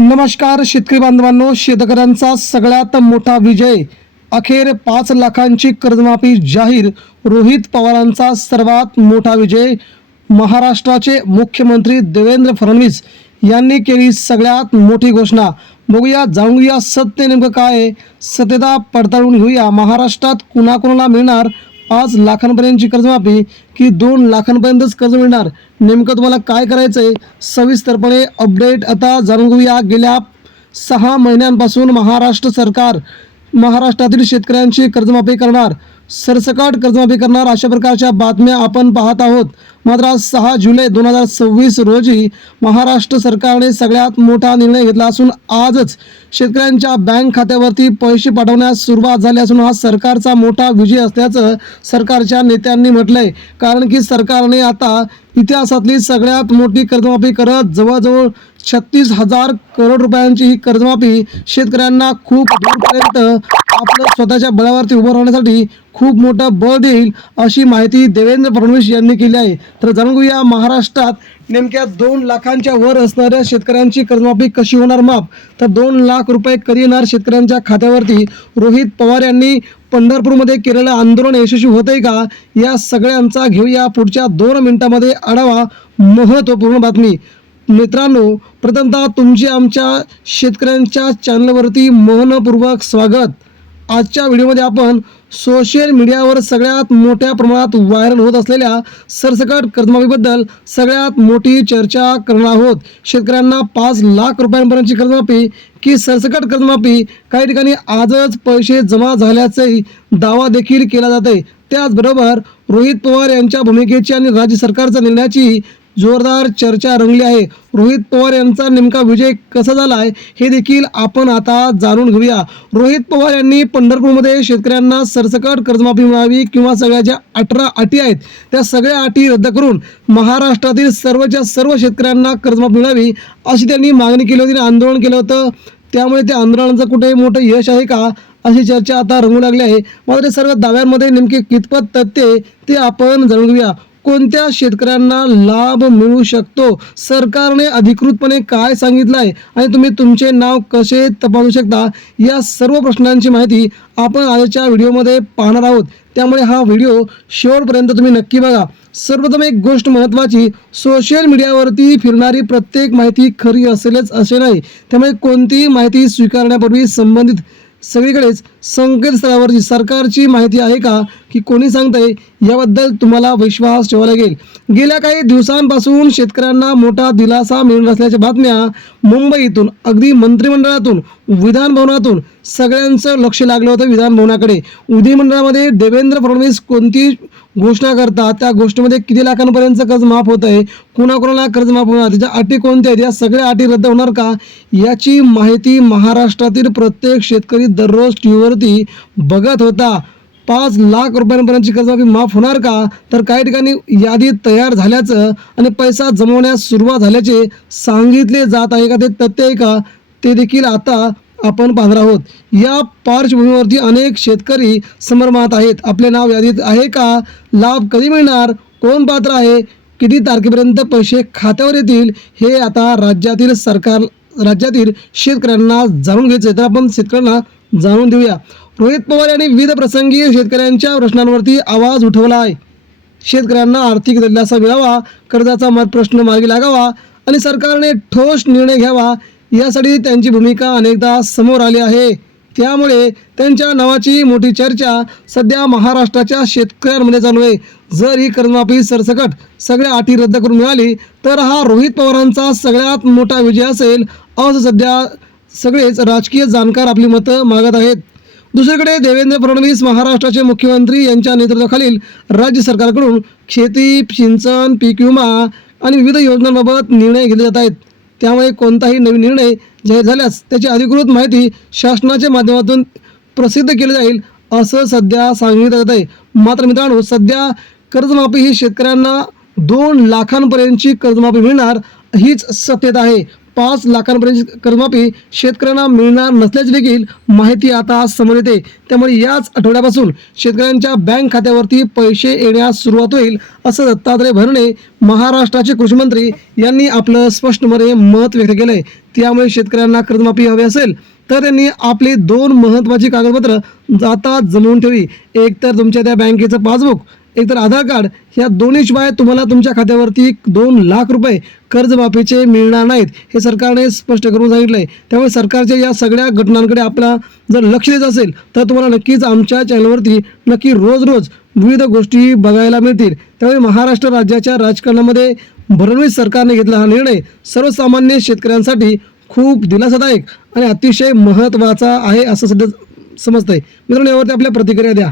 नमस्कार शेतकरी बांधवांनो, शेतकऱ्यांचा सगळ्यात मोठा विजय. अखेर 5 लाखांची कर्जमाफी जाहीर. रोहित पवारांचा सर्वात मोठा विजय. महाराष्ट्राचे मुख्यमंत्री देवेंद्र फडणवीस यांनी केली सगळ्यात मोठी घोषणा. बघूया, जाणूया सत्य नेमकं काय आहे, सत्यता पडताळून घेऊया. महाराष्ट्रात कुणाकुणाला मिळणार 5 लाखांपर्यंतची कर्जमाफी की 2 लाखांपर्यंतच कर्ज मिळणार, नेमकं तुम्हाला काय करायचं आहे सविस्तरपणे अपडेट आता जाणून घेऊया. गेल्या 6 महिन्यांपासून महाराष्ट्र सरकार महाराष्ट्रातील शेतकऱ्यांची कर्जमाफी करणार, सरसकट कर्जमाफी करणार अशा प्रकारच्या बातम्या आपण पाहत आहोत. मात्र आज 6 जुलै 2026 रोजी महाराष्ट्र सरकारने सगळ्यात मोठा निर्णय घेतला असून आजच शेतकऱ्यांच्या बँक खात्यावरती पैसे पाठवण्यास सुरुवात झाली असून हा सरकारचा मोठा विजय असल्याचं सरकारच्या नेत्यांनी म्हटलंय. कारण की सरकारने आता इतिहासातली सगळ्यात मोठी कर्जमाफी करत जवळजवळ 36,000 करोड रुपयांची ही कर्जमाफी शेतकऱ्यांना खूप दूरपर्यंत आपलं स्वतःच्या बळावरती उभं राहण्यासाठी खूप मोठं बळ देईल अशी माहिती देवेंद्र फडणवीस यांनी केली आहे. तर जाणून घेऊया महाराष्ट्रात नेमक्या 2 लाखांच्या वर असणाऱ्या शेतकऱ्यांची कर्जमाफी कशी होणार माफ, तर 2 लाख रुपये कधी येणार शेतकऱ्यांच्या खात्यावरती. रोहित पवार यांनी पंढरपूरमध्ये केलेलं आंदोलन यशस्वी होतंय का, या सगळ्यांचा घेऊया पुढच्या 2 मिनिटांमध्ये आढावा. महत्त्वपूर्ण बातमी मित्रांनो, प्रथमतः तुमचे आमच्या शेतकऱ्यांच्या चॅनलवरती मनपूर्वक स्वागत. आजच्या व्हिडिओमध्ये आपण सोशल मीडियावर सगळ्यात मोठ्या प्रमाणात व्हायरल होत असलेल्या सरसकट कर्जमाफीबद्दल सगळ्यात मोठी चर्चा करणार आहोत. शेतकऱ्यांना 5 लाख रुपयांपर्यंतची कर्जमाफी की सरसकट कर्जमाफी, काही ठिकाणी आजच पैसे जमा झाल्याचाही दावा देखील केला जात आहे. त्याचबरोबर रोहित पवार यांच्या भूमिकेची आणि राज्य सरकारच्या निर्णयाची जोरदार चर्चा रंगली आहे. रोहित पवार यांचा नेमका विजय कसा झाला आहे हे देखील आपण आता जाणून घेऊया. रोहित पवार यांनी पंढरपूरमध्ये शेतकऱ्यांना सरसकट कर्जमाफी मिळावी किंवा सगळ्या ज्या 18 अटी आहेत त्या सगळ्या अटी रद्द करून महाराष्ट्रातील सर्वच्या सर्व शेतकऱ्यांना कर्जमाफी मिळावी अशी त्यांनी मागणी केली होती, आंदोलन केलं होतं. त्यामुळे त्या आंदोलनाचं कुठे मोठं यश आहे का अशी चर्चा आता रंगू लागली आहे. मात्र सर्व दाव्यांमध्ये नेमके कितपत तथ्य ते आपण जाणून घेऊया. कोणत्या शेतकऱ्यांना लाभ मिळू शकतो, सरकारने अधिकृतपणे काय सांगितलं आहे आणि तुम्ही तुमचे नाव कसे तपासू शकता, या सर्व प्रश्नांची माहिती आपण आजच्या व्हिडिओमध्ये पाहणार आहोत. त्यामुळे हा व्हिडिओ शेवटपर्यंत तुम्ही नक्की बघा. सर्वप्रथम एक गोष्ट महत्त्वाची, सोशल मीडियावरती फिरणारी प्रत्येक माहिती खरी असेलच असे नाही. त्यामुळे कोणतीही माहिती स्वीकारण्यापूर्वी संबंधित सगळीकडेच संकेतस्थळावरची सरकारची माहिती आहे का की कोणी सांगतंय याबद्दल तुम्हाला विश्वास ठेवावा लागेल. गेल्या काही दिवसांपासून शेतकऱ्यांना मोठा दिलासा मिळून असल्याच्या बातम्या मुंबईतून, अगदी मंत्रिमंडळातून, विधानभवनातून सगळ्यांचं लक्ष लागलं होतं विधानभवनाकडे. विधिमंडळामध्ये देवेंद्र फडणवीस कोणती घोषणा करतात, त्या गोष्टीमध्ये किती लाखांपर्यंत कर्ज माफ होत आहे, कुणाकुणाला कर्ज माफ होणार, त्याच्या अटी कोणत्या आहेत, या सगळ्या अटी रद्द होणार का याची माहिती महाराष्ट्रातील प्रत्येक शेतकरी दररोज टीव्हीवरती बघत होता. 5 लाख रुपयांपर्यंतची कर्जमाफी माफ होणार का, तर काही ठिकाणी यादी तयार झाल्याचं आणि पैसा जमवण्यास सुरुवात झाल्याचे सांगितले जात आहे का, ते तथ्य आहे का, ते देखील आता आपण पाहणार आहोत. या पार्श्वभूमीवरती अनेक शेतकरी संभ्रमात आहेत. आपले नाव यादीत आहे का, लाभ कधी मिळणार, कोण पात्र आहे, किती तारखेपर्यंत पैसे खात्यावर येतील, हे आता राज्यातील शेतकऱ्यांना जाणून घ्यायचे. तर आपण शेतकऱ्यांना जाणून देऊया. रोहित पवार यांनी विविध प्रसंगी शेतकऱ्यांच्या प्रश्नांवरती आवाज उठवला आहे. शेतकऱ्यांना आर्थिक दिलासा मिळावा, कर्जाचा प्रश्न मार्गी लागावा आणि सरकारने ठोस निर्णय घ्यावा यासाठी त्यांची भूमिका अनेकदा समोर आली आहे. त्यामुळे त्यांच्या नावाची मोठी चर्चा सध्या महाराष्ट्राच्या शेतकऱ्यांमध्ये चालू आहे. जर ही कर्जमाफी सरसकट सगळ्या अटी रद्द करून मिळाली तर हा रोहित पवारांचा सगळ्यात मोठा विजय असेल असं सध्या सगळेच राजकीय जाणकार आपली मतं मागत आहेत. दुसरीकडे देवेंद्र फडणवीस महाराष्ट्राचे मुख्यमंत्री यांच्या नेतृत्वाखालील राज्य सरकारकडून शेती, सिंचन, पीक विमा आणि विविध योजनांबाबत निर्णय घेतले जात आहेत. त्यामुळे कोणताही नवीन निर्णय जाहीर झाल्यास त्याची अधिकृत माहिती शासनाच्या माध्यमातून प्रसिद्ध केली जाईल असं सध्या सांगितलं जात आहे. मात्र मित्रांनो, सध्या कर्जमाफी ही शेतकऱ्यांना 2 लाखांपर्यंतची कर्जमाफी मिळणार हीच सत्यता आहे. 5 लाखांपर्यंत कर्जमाफी शेतकऱ्यांना मिळणार नसल्याची देखील माहिती आता समोर येते. त्यामुळे याच आठवड्यापासून शेतकऱ्यांच्या बँक खात्यावरती पैसे येण्यास सुरुवात होईल असं दत्तात्रय भरणे महाराष्ट्राचे कृषी मंत्री यांनी आपलं स्पष्टपणे मत व्यक्त केलंय. त्यामुळे शेतकऱ्यांना कर्जमाफी हवी असेल तर त्यांनी आपली 2 महत्त्वाची कागदपत्र आता जमवून ठेवी. एक तर तुमच्या त्या बँकेचं पासबुक, एक तर आधार कार्ड. ह्या दोन्हीशिवाय तुम्हाला तुमच्या खात्यावरती 2 लाख रुपये कर्जमाफीचे मिळणार नाहीत हे सरकारने स्पष्ट करून सांगितलं आहे. त्यामुळे सरकारच्या या सगळ्या घटनांकडे आपला जर लक्ष द्यायचं असेल तर तुम्हाला नक्कीच आमच्या चॅनलवरती नक्की रोज विविध गोष्टी बघायला मिळतील. त्यामुळे महाराष्ट्र राज्याच्या राजकारणामध्ये फडणवीस सरकारने घेतला हा निर्णय सर्वसामान्य शेतकऱ्यांसाठी खूप दिलासादायक आणि अतिशय महत्त्वाचा आहे असं सध्या समजतंय. मित्रांनो, यावरती आपल्या प्रतिक्रिया द्या.